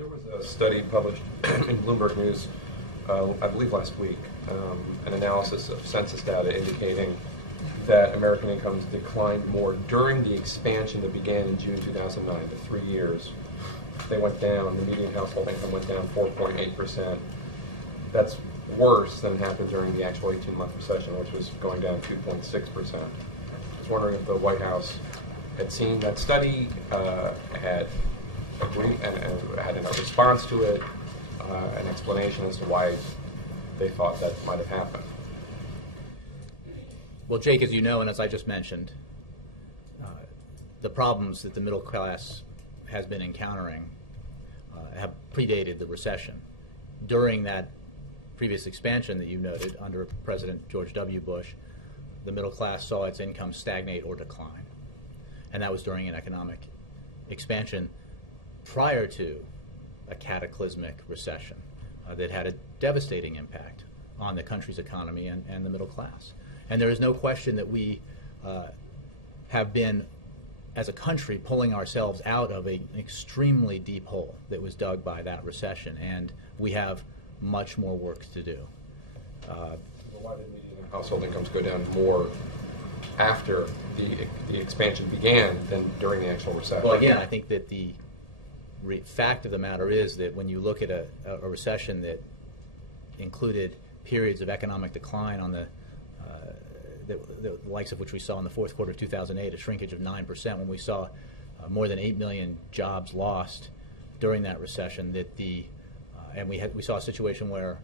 There was a study published in Bloomberg News, I believe last week, an analysis of census data indicating that American incomes declined more during the expansion that began in June 2009, the 3 years. They went down, the median household income went down 4.8%. That's worse than happened during the actual 18-month recession, which was going down 2.6%. I was wondering if the White House had seen that study, had agreed, and had a response to it, an explanation as to why they thought that might have happened. Well, Jake, as you know, and as I just mentioned, the problems that the middle class has been encountering have predated the recession. During that previous expansion that you noted under President George W. Bush, the middle class saw its income stagnate or decline. And that was during an economic expansion prior to a cataclysmic recession that had a devastating impact on the country's economy and the middle class. And there is no question that we have been, as a country, pulling ourselves out of an extremely deep hole that was dug by that recession, and we have much more work to do. Why did median household incomes go down more after the expansion began than during the actual recession? Well, again, I think that the fact of the matter is that when you look at a recession that included periods of economic decline on the likes of which we saw in the fourth quarter of 2008, a shrinkage of 9%, when we saw more than 8 million jobs lost during that recession, and we saw a situation where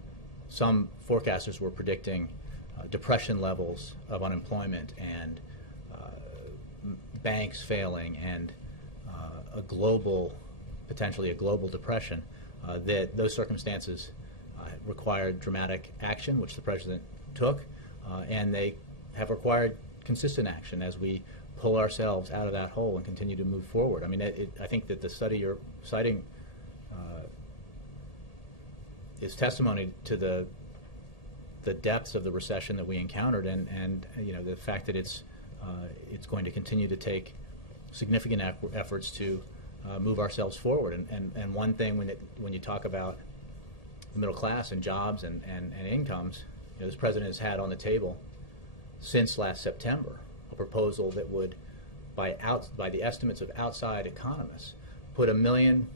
some forecasters were predicting depression levels of unemployment and banks failing and potentially a global depression, that those circumstances required dramatic action, which the president took, and they have required consistent action as we pull ourselves out of that hole and continue to move forward. I mean, I think that the study you're citing is testimony to the depths of the recession that we encountered, and you know, the fact that it's going to continue to take significant efforts to move ourselves forward. And one thing when you talk about the middle class and jobs and incomes, you know, this president has had on the table since last September a proposal that would, by the estimates of outside economists, put 1 million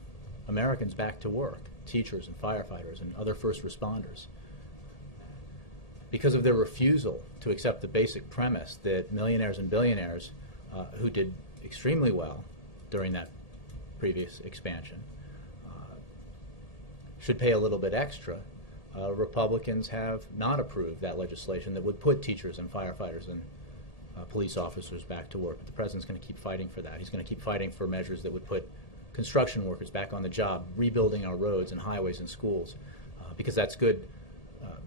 Americans back to work, teachers and firefighters and other first responders, because of their refusal to accept the basic premise that millionaires and billionaires who did extremely well during that previous expansion should pay a little bit extra. Republicans have not approved that legislation that would put teachers and firefighters and police officers back to work. But the president's going to keep fighting for that. He's going to keep fighting for measures that would put construction workers back on the job, rebuilding our roads and highways and schools, because that's good,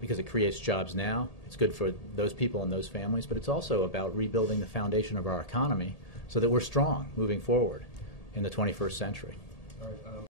because it creates jobs now. It's good for those people and those families, but it's also about rebuilding the foundation of our economy so that we're strong moving forward in the 21st century. All right.